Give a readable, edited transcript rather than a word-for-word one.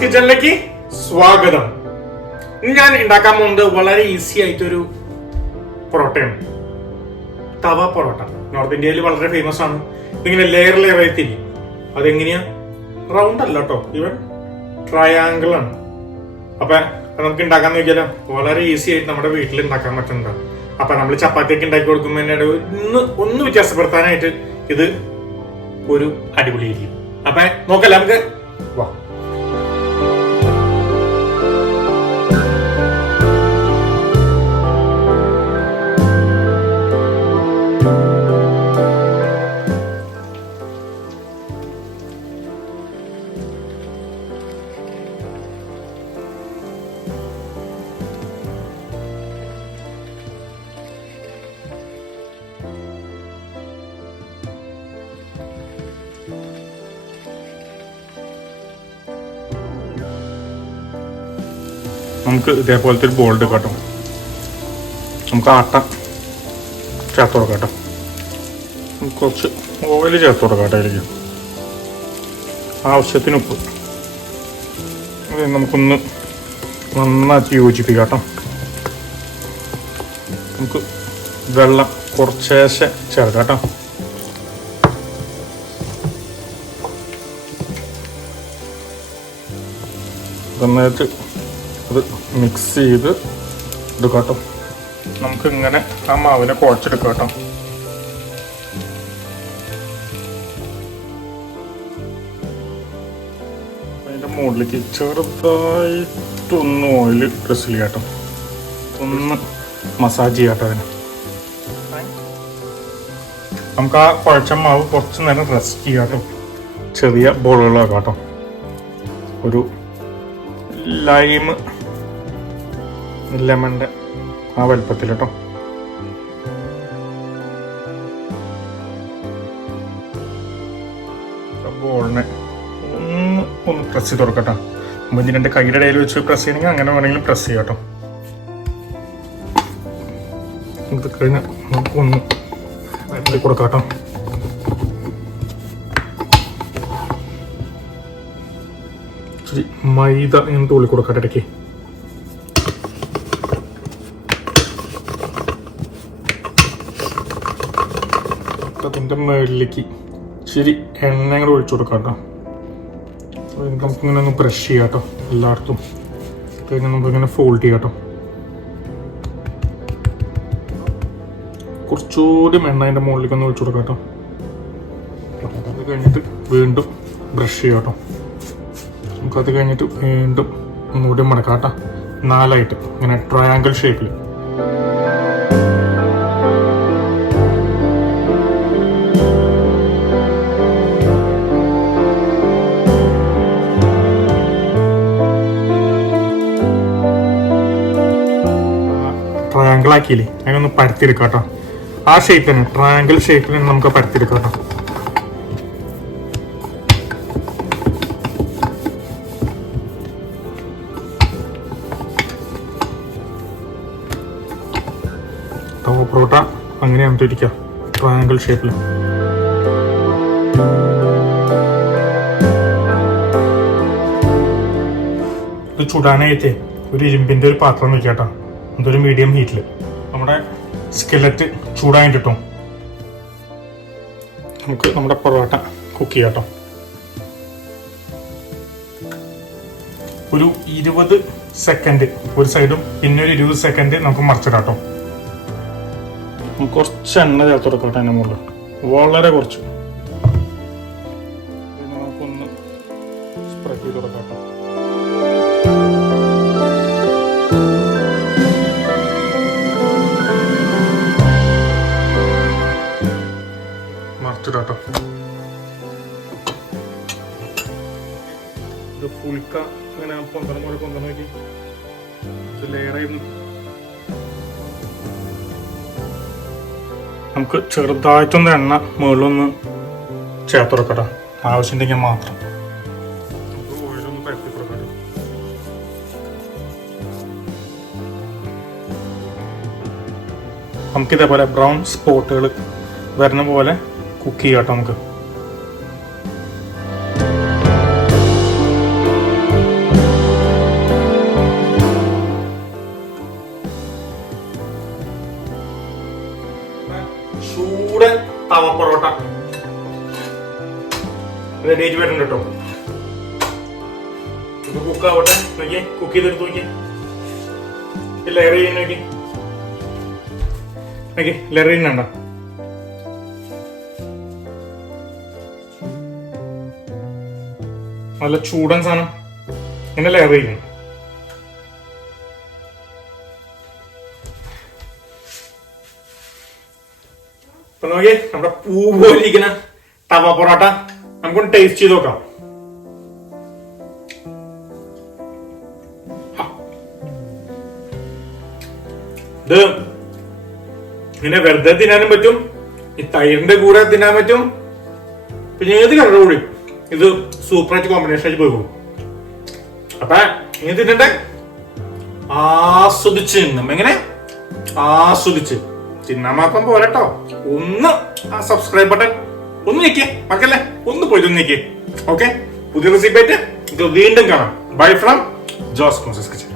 കിച്ചണിലേക്ക് സ്വാഗതം. ഞാൻ ഉണ്ടാക്കാൻ പോകുന്നത് വളരെ ഈസി ആയിട്ടൊരു പൊറോട്ടയാണ്. തവ പൊറോട്ട നോർത്ത് ഇന്ത്യയിൽ വളരെ ഫേമസ് ആണ്. ഇതിങ്ങനെ ലെയർ ആയി തിരിയും. അതെങ്ങനെയാ? റൗണ്ട് അല്ല കേട്ടോ, ഇവൻ ട്രയാങ്കിൾ ആണ്. അപ്പൊ നമുക്ക് ഉണ്ടാക്കാൻ നോക്കിയാലോ? വളരെ ഈസി ആയിട്ട് നമ്മുടെ വീട്ടിൽ ഉണ്ടാക്കാൻ പറ്റുന്നതാണ്. അപ്പൊ നമ്മൾ ചപ്പാത്തിയൊക്കെ ഉണ്ടാക്കി കൊടുക്കുമ്പോൾ ഒന്ന് വ്യത്യാസപ്പെടുത്താനായിട്ട് ഇത് ഒരു അടിപൊളിയായിരിക്കും. അപ്പൊ നോക്കല്ല, നമുക്ക് വാ. നമുക്ക് ഇതേപോലത്തെ ഒരു ബോൾഡ് കേട്ടോ, നമുക്ക് ആട്ട ചേർത്ത് കൊടുക്കാം കേട്ടോ. കുറച്ച് ഓയിൽ ചേർത്ത് കൊടുക്കാം കേട്ടോ. അതിലേക്ക് ആവശ്യത്തിന് ഉപ്പ്. അത് നമുക്കൊന്ന് നന്നാക്കി യോജിപ്പിക്കാം കേട്ടോ. നമുക്ക് വെള്ളം കുറച്ചേശെ ചേർക്കാം കേട്ടോ. നന്നായിട്ട് അത് മിക്സ് ചെയ്ത് എടുക്കാം കേട്ടോ. നമുക്ക് ഇങ്ങനെ ആ മാവിനെ കുഴച്ചെടുക്കാം കേട്ടോ. അതിൻ്റെ മുകളിലേക്ക് ചെറുതായിട്ടൊന്ന് ഓയിൽ പ്രസ് ചെയ്യാം കേട്ടോ. ഒന്ന് മസാജ് ചെയ്യാം കേട്ടോ അതിന്. നമുക്ക് ആ കുഴച്ച മാവ് കുറച്ച് നേരം റെസ്റ്റ് ചെയ്യാം കേട്ടോ. ചെറിയ ബോളുകളാക്കാം കേട്ടോ. ഒരു ലെമണിൻ്റെ ആ വലുപ്പത്തിൽ കേട്ടോ. ബോളിനെ ഒന്ന് പ്രസ് ചെയ്ത് കൊടുക്കട്ടോ. നമ്മൾ ഇതിൻ്റെ കൈയുടെ ഇടയിൽ വെച്ച് പ്രസ് ചെയ്യണമെങ്കിൽ അങ്ങനെ വേണമെങ്കിലും പ്രസ് ചെയ്യാം കേട്ടോ. ഇത് കഴിഞ്ഞാൽ നമുക്കൊന്ന് ഇറക്കി കൊടുക്കാം കേട്ടോ. ഇച്ചിരി മൈദ ഇങ്ങനെ തുള്ളി കൊടുക്കട്ടെ ഇടയ്ക്ക്. അതിൻ്റെ മുകളിലേക്ക് ഇച്ചിരി എണ്ണ കൂടെ ഒഴിച്ചു കൊടുക്കാം കേട്ടോ. നമുക്കിങ്ങനെ ഒന്ന് ബ്രഷ് ചെയ്യാം കേട്ടോ എല്ലായിടത്തും. കഴിഞ്ഞാൽ നമുക്കിങ്ങനെ ഫോൾഡ് ചെയ്യാം കേട്ടോ. കുറച്ചുകൂടി എണ്ണ അതിൻ്റെ മുകളിലേക്ക് ഒന്ന് ഒഴിച്ചു കൊടുക്കാം കേട്ടോ. അത് കഴിഞ്ഞിട്ട് വീണ്ടും ബ്രഷ് ചെയ്യാം കേട്ടോ. നമുക്കത് കഴിഞ്ഞിട്ട് വീണ്ടും ഒന്നുകൂടി മടക്കാം കേട്ടോ. 4 ഇങ്ങനെ ട്രയാങ്കിൾ ഷേപ്പിൽ. ട്രയാങ്കിൾ ആക്കിയില്ലേ, അതിനൊന്ന് പരത്തിയെടുക്കാം കേട്ടോ. ആ ഷേപ്പിന് ട്രയാങ്കിൾ ഷേപ്പിൽ നമുക്ക് പരത്തിയെടുക്കാം കേട്ടോ. തവ പൊറോട്ട അങ്ങനെയാണ് ഇരിക്കുക, ട്രയാങ്കിൾ ഷേപ്പിൽ. ഇത് ചുടാനായിട്ട് ഒരു ഇരുമ്പിൻ്റെ ഒരു പാത്രം വയ്ക്കാം കേട്ടോ. അതൊരു മീഡിയം ഹീറ്റിൽ. നമ്മുടെ സ്കെലറ്റ് ചൂടായിട്ട് കിട്ടും. നമുക്ക് നമ്മുടെ പൊറോട്ട കുക്ക് ചെയ്യാം കേട്ടോ. ഒരു 20 സെക്കൻഡ് ഒരു സൈഡും പിന്നെ ഒരു 20 സെക്കൻഡ് നമുക്ക് മറിച്ചിടാം കേട്ടോ. കുറച്ച് എണ്ണ ചേർത്ത് കൊടുക്കട്ടെ അതിൻ്റെ മുകളിൽ, വളരെ കുറച്ച്. നമുക്കൊന്ന് സ്പ്രെഡ് ചെയ്ത് കൊടുക്കാം കേട്ടോ. മറിച്ചിടാട്ടോ. ഇത് പുളിക്ക ഇങ്ങനെ പൊന്തണം പോലെ പൊന്തണം നോക്കി ലെയറായിരുന്നു. നമുക്ക് ചെറുതായിട്ടൊന്ന് എണ്ണ മുകളിലൊന്ന് ചേർത്ത് കൊടുക്കട്ടെ, ആവശ്യമുണ്ടെങ്കിൽ മാത്രം. ഓയിലൊന്ന് പരത്തി കൊടുക്കട്ടെ. നമുക്കിതേപോലെ ബ്രൗൺ സ്പോട്ടുകൾ വരുന്ന പോലെ കുക്ക് ചെയ്യാട്ടോ. നമുക്ക് ചൂടൻ തവ പൊറോട്ട റെഡി ആയിട്ട് വരുന്നുണ്ട് കേട്ടോ. ഇത് കുക്ക് ആവട്ടെ. നോക്കിയേ, കുക്ക് ചെയ്തെടുത്ത് നോക്കിയേ, ലെയർ ചെയ്യുന്ന നോക്കി നോക്കി ലെയർ ചെയ്യുന്നുണ്ടോ? നല്ല ചൂടൻ സാധനം ഇങ്ങനെ ലെയർ ചെയ്യണം. അപ്പൊ നോക്കിയേ, നമ്മുടെ പൂ പോലെ ഇരിക്കുന്ന തവ പൊറോട്ട നമുക്കൊന്ന് ടേസ്റ്റ് ചെയ്ത് നോക്കാം. ഇത് ഇങ്ങനെ വെറുതെ തിന്നാനും പറ്റും, ഈ തൈരിന്റെ കൂടെ തിന്നാൻ പറ്റും, പിന്നെ ഏത് കറ കൂടി ഇത് സൂപ്പറായിട്ട് കോമ്പിനേഷൻ ആയിട്ട് പോകും. അപ്പൊ ഇനി തിന്നട്ടെ, ആസ്വദിച്ച് തിന്നും. എങ്ങനെ ആസ്വദിച്ച് തിന്നാൻ മാത്രം പോരട്ടോ, ഒന്ന് ആ സബ്സ്ക്രൈബ് ബട്ടൺ ഒന്ന് ഞെക്കിയേ, മക്കളെ ഒന്ന് പോയി ഒന്ന് ഞെക്കിയേ. ഓക്കെ, പുതിയ റെസിപ്പി ആയിട്ട് ഇത് വീണ്ടും കാണാം. Bye from Jose Moses kitchen.